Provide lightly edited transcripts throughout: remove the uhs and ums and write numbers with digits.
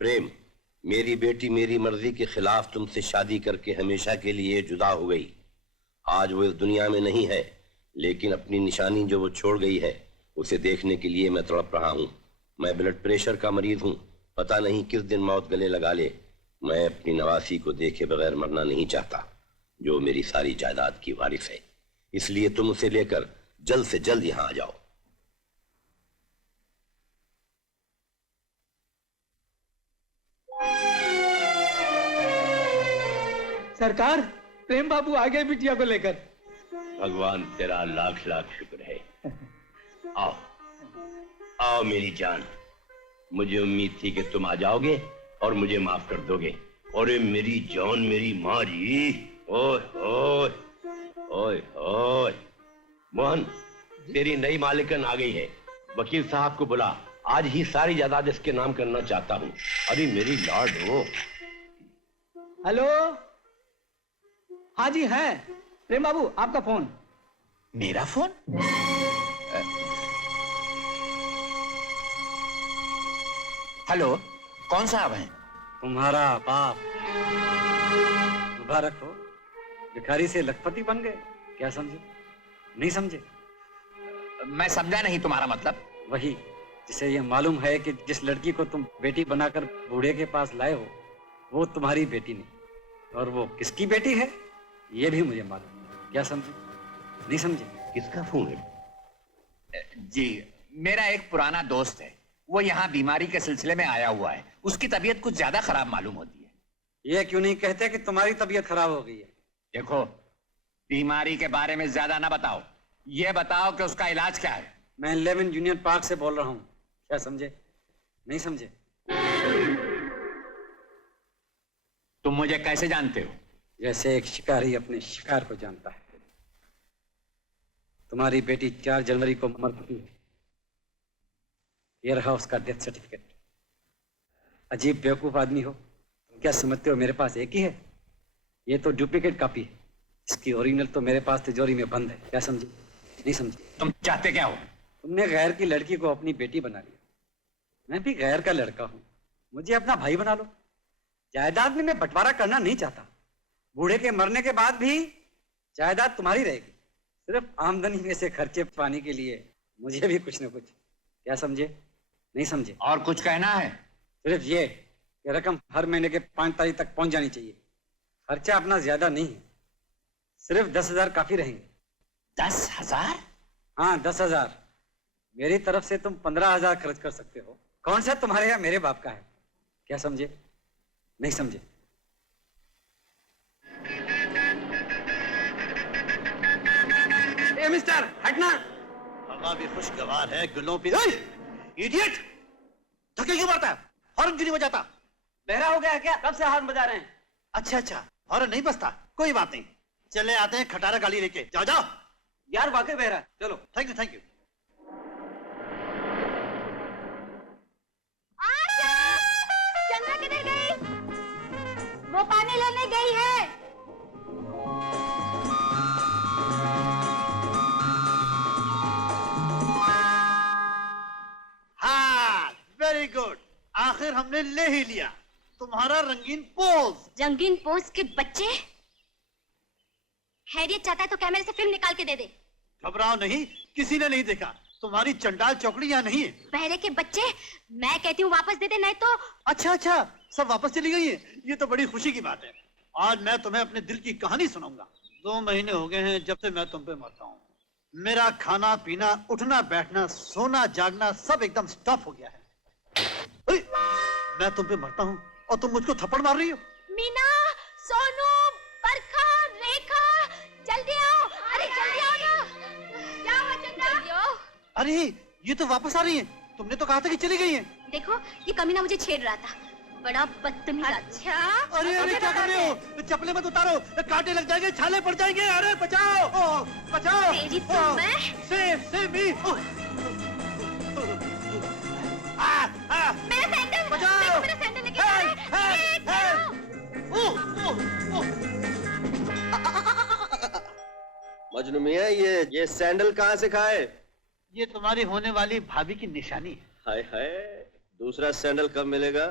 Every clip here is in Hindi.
प्रेम, मेरी बेटी मेरी मर्जी के खिलाफ तुमसे शादी करके हमेशा के लिए जुदा हो गई। आज वो इस दुनिया में नहीं है, लेकिन अपनी निशानी जो वो छोड़ गई है उसे देखने के लिए मैं तड़प रहा हूँ। मैं ब्लड प्रेशर का मरीज हूँ, पता नहीं किस दिन मौत गले लगा ले। मैं अपनी नवासी को देखे बगैर मरना नहीं चाहता, जो मेरी सारी जायदाद की वारिस है। इसलिए तुम उसे लेकर जल्द से जल्द यहां आ जाओ। सरकार, प्रेम बाबू आ गए बिटिया को लेकर। भगवान तेरा लाख लाख शुक्र है। आओ आओ मेरी जान, मुझे उम्मीद थी कि तुम आ जाओगे और मुझे माफ कर दोगे। और मेरी जान, मेरी माँ जी, ओए ओए ओए ओए। मोहन, तेरी नई मालिकन आ गई है। वकील साहब को बुला, आज ही सारी जायदाद इसके नाम करना चाहता हूँ। अरे मेरी लॉर्ड हो। हेलो, हाँ जी है प्रेम बाबू, आपका फोन। मेरा फोन? हेलो, कौन साहब हैं? तुम्हारा बाप। मुबारक हो, भिखारी से लखपति बन गए। क्या समझे? नहीं समझे? मैं समझा नहीं, तुम्हारा मतलब? वही जिसे ये मालूम है कि जिस लड़की को तुम बेटी बनाकर बूढ़े के पास लाए हो वो तुम्हारी बेटी नहीं, और वो किसकी बेटी है ये भी मुझे मालूम है। क्या समझे? नहीं समझे? किसका फोन है? जी, मेरा एक पुराना दोस्त है, वो यहाँ बीमारी के सिलसिले में आया हुआ है। उसकी तबीयत कुछ ज्यादा खराब मालूम होती है। ये क्यों नहीं कहते कि तुम्हारी तबीयत खराब हो गई है? देखो, बीमारी के बारे में ज्यादा ना बताओ, ये बताओ कि उसका इलाज क्या है। मैं 11 यूनियन पार्क से बोल रहा हूँ। क्या समझे? नहीं समझे? तुम मुझे कैसे जानते हो? जैसे एक शिकारी अपने शिकार को जानता है। तुम्हारी बेटी 4 जनवरी को मर चुकी है। ये रहा उसका डेथ सर्टिफिकेट। अजीब बेवकूफ आदमी हो, तुम क्या समझते हो मेरे पास एक ही है? ये तो डुप्लीकेट कॉपी है, इसकी ओरिजिनल तो मेरे पास तिजोरी में बंद है। क्या समझे? नहीं समझे? तुम चाहते क्या हो? तुमने गैर की लड़की को अपनी बेटी बना लिया। मैं भी गैर का लड़का हूं, मुझे अपना भाई बना लो। जायदाद में मैं बंटवारा करना नहीं चाहता। बूढ़े के मरने के बाद भी जायदाद तुम्हारी रहेगी। सिर्फ आमदनी में से खर्चे पाने के लिए मुझे भी कुछ न कुछ। क्या समझे? नहीं समझे? और कुछ कहना है? सिर्फ ये कि रकम हर महीने के 5 तारीख तक पहुंच जानी चाहिए। खर्चा अपना ज्यादा नहीं है, सिर्फ 10,000 काफी रहेंगे। 10,000? हाँ, 10,000। मेरी तरफ से तुम 15,000 खर्च कर सकते हो। कौन सा तुम्हारे या मेरे बाप का है? क्या समझे? नहीं समझे? ए मिस्टर, हटना। हवा भी खुशगवार है, गुलों पे। इडियट, धक्के क्यों मारता है? हॉर्न क्यों नहीं बजाता? बहरा हो गया क्या? कब से हॉर्न बजा रहे हैं? अच्छा अच्छा, हॉर्न नहीं बजता, कोई बात नहीं। चले आते हैं खटारा गाड़ी लेके। जाओ जाओ। यार वाकई बहरा। चलो। Thank you thank you. Chandra किधर गई? वो पानी लेने गई है। हाँ, वेरी गुड, आखिर हमने ले ही लिया तुम्हारा रंगीन पोज। रंगीन पोज के बच्चे। खैरियत चाहता है तो कैमरे से फिल्म निकाल के दे दे। घबराओ नहीं, किसी ने नहीं देखा। तुम्हारी चंडाल चौकड़ी यहाँ नहीं है। बहरे के बच्चे, मैं कहती हूँ वापस दे दे, नहीं तो। अच्छा अच्छा, सब वापस चली गई है। ये तो बड़ी खुशी की बात है। आज मैं तुम्हें अपने दिल की कहानी सुनाऊंगा। 2 महीने हो गए हैं जब से मैं तुम पे मरता हूँ। मेरा खाना पीना, उठना बैठना, सोना जागना सब एकदम स्टॉप हो गया है। अरे, मैं तुम पे मरता हूँ और तुम मुझको थप्पड़ मार रही हो। मीना, सोनू, बरखा, रेखा, जल्दी आओ। अरे जल्दी आओ ना। क्या हुआ चंद्रा? जल्दी आओ। अरे ये तो वापस आ रही है। तुमने तो कहा था कि चली गई है। देखो, ये कमीना मुझे छेड़ रहा था, बड़ा बदतमीज। अच्छा, अरे अरे क्या कर रहे हो? चप्पलें मत उतारो, कांटे लग जाएंगे, छाले पड़ जाएंगे। अरे बचाओ, बचाओ। तेरी तो मैं। Save me. मेरा सैंडल, बचाओ। मेरा सैंडल लेके जा रहे हैं। मजनू मियां, ये सैंडल कहाँ से खाए? ये तुम्हारी होने वाली भाभी की निशानी है। हाय हाय, दूसरा सैंडल कब मिलेगा?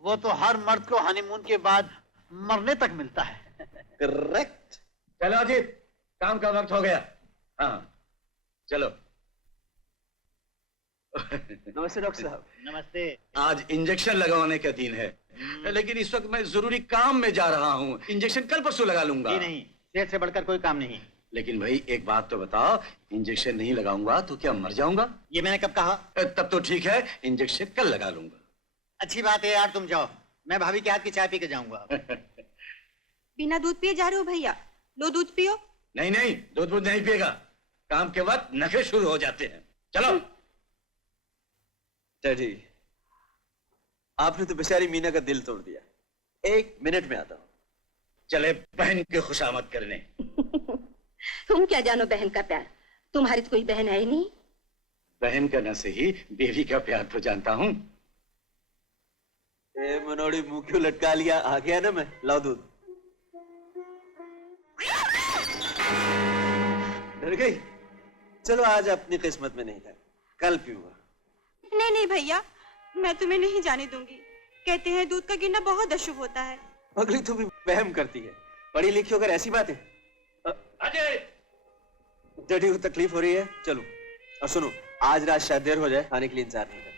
वो तो हर मर्द को हनीमून के बाद मरने तक मिलता है। करेक्ट। चलो अजीत, काम का वक्त हो गया। हाँ चलो। नमस्ते डॉक्टर साहब। नमस्ते। आज इंजेक्शन लगवाने का दिन है, लेकिन इस वक्त मैं जरूरी काम में जा रहा हूँ। इंजेक्शन कल परसों लगा लूंगा। नहीं, सेहत से बढ़कर कोई काम नहीं। लेकिन भाई एक बात तो बताओ, इंजेक्शन नहीं लगाऊंगा तो क्या मर जाऊंगा? ये मैंने कब कहा? तब तो ठीक है, इंजेक्शन कल लगा लूंगा। अच्छी बात है यार, तुम जाओ, मैं भाभी के हाथ की चाय पी के जाऊंगा। बिना दूध पिए जा रहे हो भैया? लो दूध पियो। नहीं नहीं, दूध नहीं पिएगा। काम के वक्त नखरे शुरू हो जाते हैं। चलो। डैडी, आपने तो बेचारी मीना का दिल तोड़ दिया। 1 मिनट में आता हूं। चले बहन की खुशामद करने। तुम क्या जानो बहन का प्यार? तुम्हारी तो कोई बहन है ही नहीं। बहन का न सही, देवी का प्यार तो जानता हूँ। मनोड़ी मुंह क्यों लटका लिया? आ गया ना मैं। लाओ दूध। डर गई? चलो आज अपनी किस्मत में नहीं था, कल पीऊंगा। नहीं नहीं भैया, मैं तुम्हें नहीं जाने दूंगी। कहते हैं दूध का गिरना बहुत अशुभ होता है। पगली तू भी वहम करती है। पढ़ी लिखी होकर ऐसी बात है। अजय, डैडी को तकलीफ हो रही है, चलो। और सुनो, आज रात शायद देर हो जाए, खाने के लिए इंतजार नहीं करना।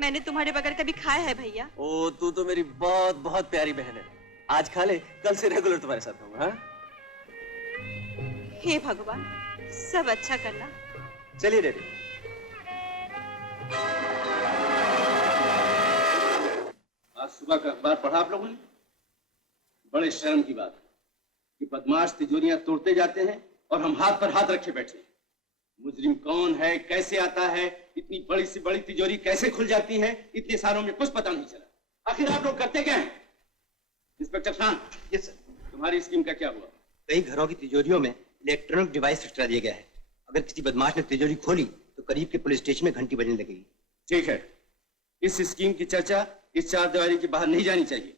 मैंने तुम्हारे बगैर कभी खाया है भैया? ओ, तू तो मेरी बहुत बहुत प्यारी बहन है। आज खा ले, कल से रेगुलर तुम्हारे साथ रहूंगा। हाँ? हे भगवान, सब अच्छा करना। चलिए डैडी। आज सुबह का अखबार पढ़ा आप लोगों ने? बड़े शर्म की बात है कि बदमाश तिजोरियां तोड़ते जाते हैं और हम हाथ पर हाथ रखे बैठे हैं। मुजरिम कौन है, कैसे आता है, इतनी बड़ी से बड़ी तिजोरी कैसे खुल जाती है, इतने सालों में कुछ पता नहीं चला। आखिर आप लोग करते क्या हैं? इंस्पेक्टर खान। Yes sir. तुम्हारी स्कीम का क्या हुआ? कई घरों की तिजोरियों में इलेक्ट्रॉनिक डिवाइस फिट करा दिया गया है। अगर किसी बदमाश ने तिजोरी खोली तो करीब के पुलिस स्टेशन में घंटी बजने लगेगी। ठीक है, इस स्कीम की चर्चा इस चारदीवारी के बाहर नहीं जानी चाहिए।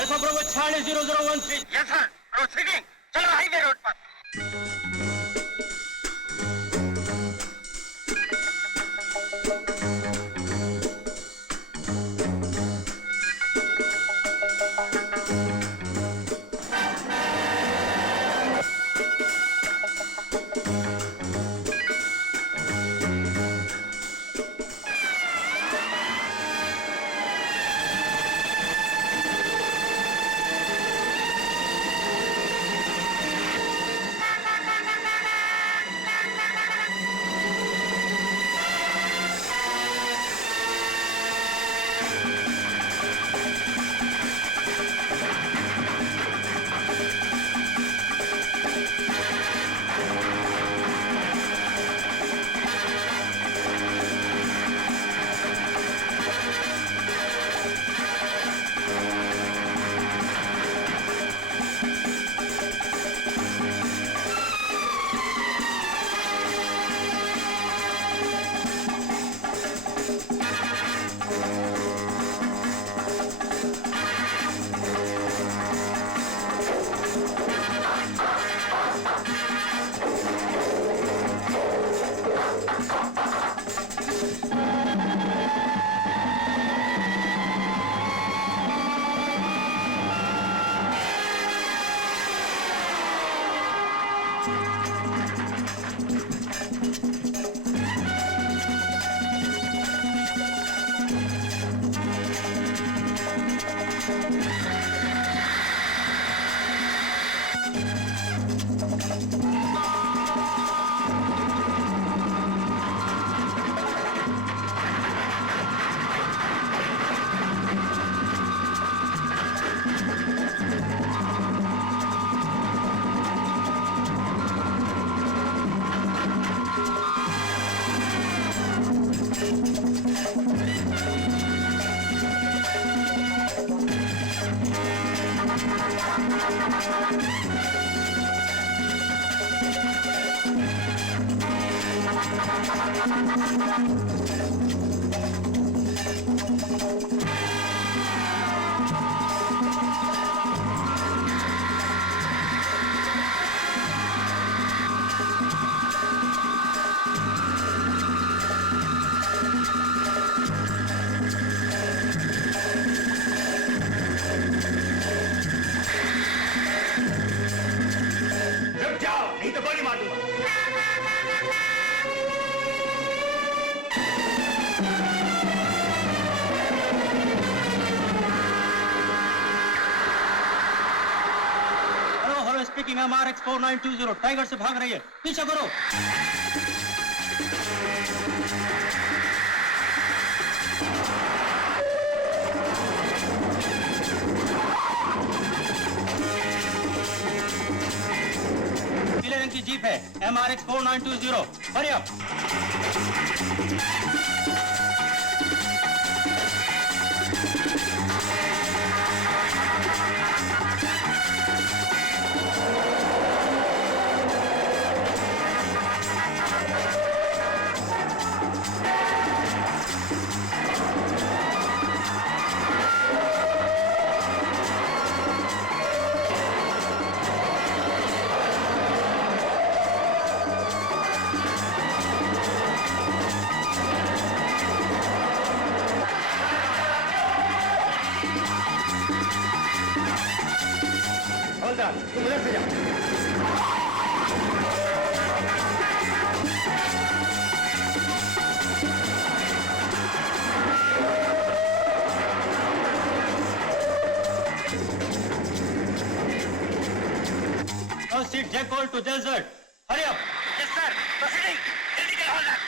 Alpha Bravo Charlie 0013। Yes sir, proceeding. चलो हाईवे रोड पर। रुक जाओ, नहीं तो गोली मार दूंगा। Hello hello speaking MRX 4920 tiger से भाग रही है, पीछे करो। पीले रंग की जीप है, MRX 4920, हरी अप। हवलदार, तुम उधर से जाओ। Proceed Jack Gold to desert. Hurry up. Yes sir, proceeding, जल्दी करो हवलदार।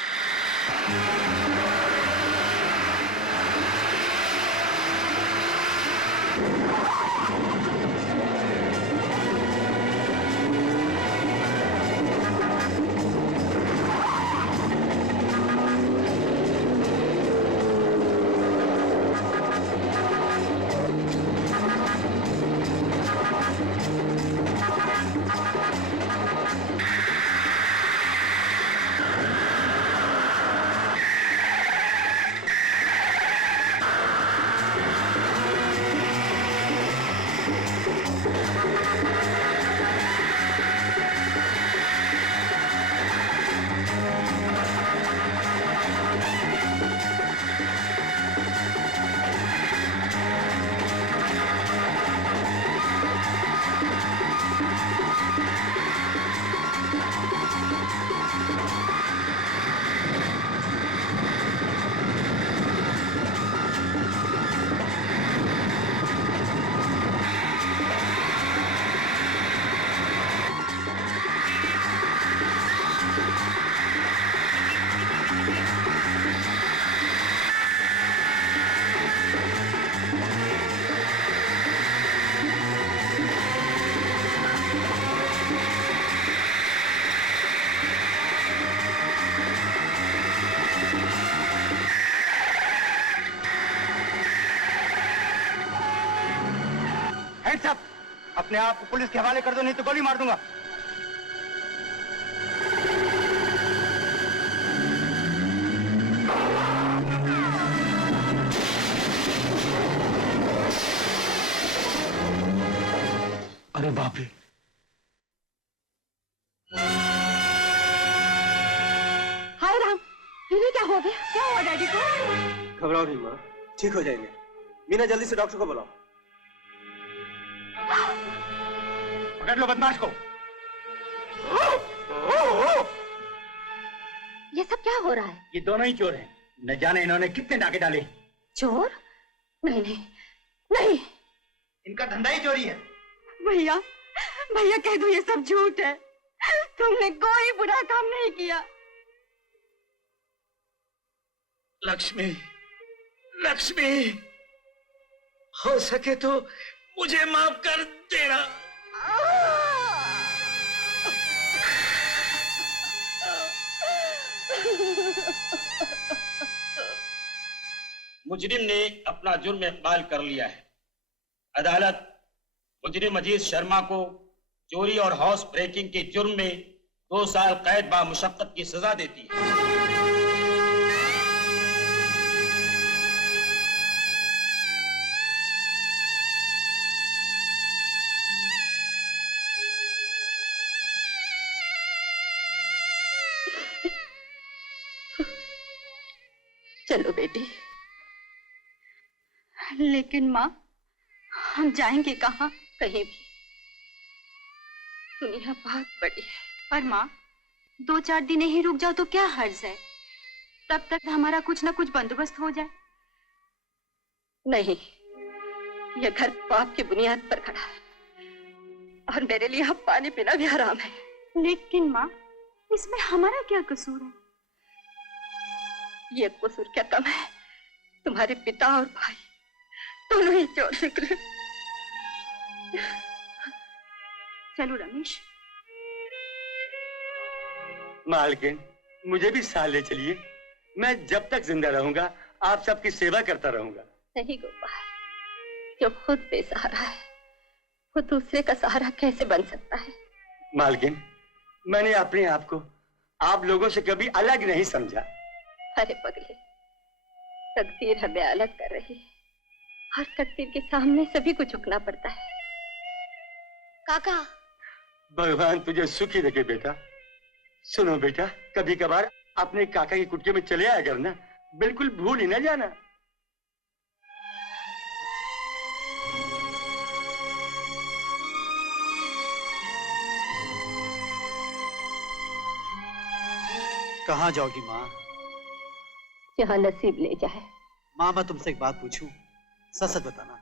Hands up. अपने आप को पुलिस के हवाले कर दो, नहीं तो गोली मार दूंगा। अरे बाप रे, हाय राम, इन्हें क्या हो गया? क्या हुआ डैडी को? घबराओ नहीं माँ, ठीक हो जाएंगे। मीना जल्दी से डॉक्टर को बुलाओ। पकड़ लो बदमाश को। ये सब क्या हो रहा है? ये दोनों ही चोर हैं। न जाने इन्होंने कितने डाके डाले। चोर? नहीं नहीं नहीं, इनका धंधा ही चोरी है। भैया भैया कह दो ये सब झूठ है, तुमने कोई बुरा काम नहीं किया। लक्ष्मी, लक्ष्मी, हो सके तो मुझे माफ कर देना। मुजरिम ने अपना जुर्म इकबाल कर लिया है। अदालत मुजरिम अजीज शर्मा को चोरी और हाउस ब्रेकिंग के जुर्म में 2 साल कैद बा मुशक्कत की सजा देती है। चलो बेटी। लेकिन माँ, हम जाएंगे कहाँ? कहीं भी। दुनिया बहुत बड़ी है। पर माँ, 2-4 दिन ही रुक जाओ तो क्या हर्ज है? तब तक हमारा कुछ ना कुछ बंदोबस्त हो जाए। नहीं, यह घर पाप की बुनियाद पर खड़ा है और मेरे लिए अब पानी पीना भी हराम है। लेकिन माँ, इसमें हमारा क्या कसूर है? ये कसूर क्या कम है? तुम्हारे पिता और भाई दोनों ही चोर निकले। चलो रमेश। मालकिन, मुझे भी साथ ले चलिए। मैं जब तक जिंदा रहूंगा आप सबकी सेवा करता रहूंगा। नहीं गोपाल, जो खुद बेसहारा है वो दूसरे का सहारा कैसे बन सकता है? मालकिन, मैंने अपने आप को आप लोगों से कभी अलग नहीं समझा। अरे पगले, तकदीर हमें अलग कर रही है। हर तकदीर के सामने सभी को झुकना पड़ता है। काका, भगवान तुझे सुखी रखे बेटा। सुनो बेटा, कभी कभार अपने काका की कुटिया में चले आया करना, बिल्कुल भूल ही ना जाना। कहाँ जाओगी माँ? जहाँ नसीब ले जाए। माँ, मैं तुमसे एक बात पूछूं? सच सच बताना।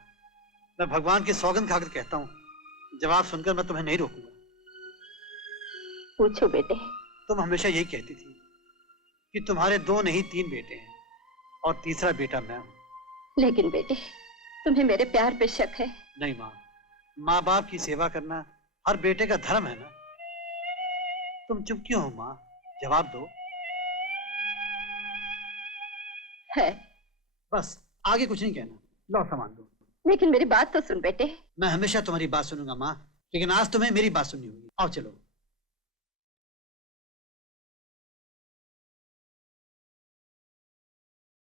मैं भगवान की सौगंध खाकर कहता हूँ, जवाब सुनकर मैं तुम्हें नहीं रोकूंगा। पूछो बेटे। तुम हमेशा यही कहती थी कि तुम्हारे 2 नहीं 3 बेटे हैं और तीसरा बेटा मैं हूँ। लेकिन बेटे, तुम्हें मेरे प्यार पे शक है? नहीं माँ, माँ बाप की सेवा करना हर बेटे का धर्म है ना। तुम चुप क्यों हो माँ? जवाब दो। है। बस आगे कुछ नहीं कहना। लो सामान दो। लेकिन मेरी बात तो सुन बेटे। मैं हमेशा तुम्हारी बात सुनूंगा माँ, लेकिन आज तुम्हें मेरी बात सुननी होगी। आओ चलो।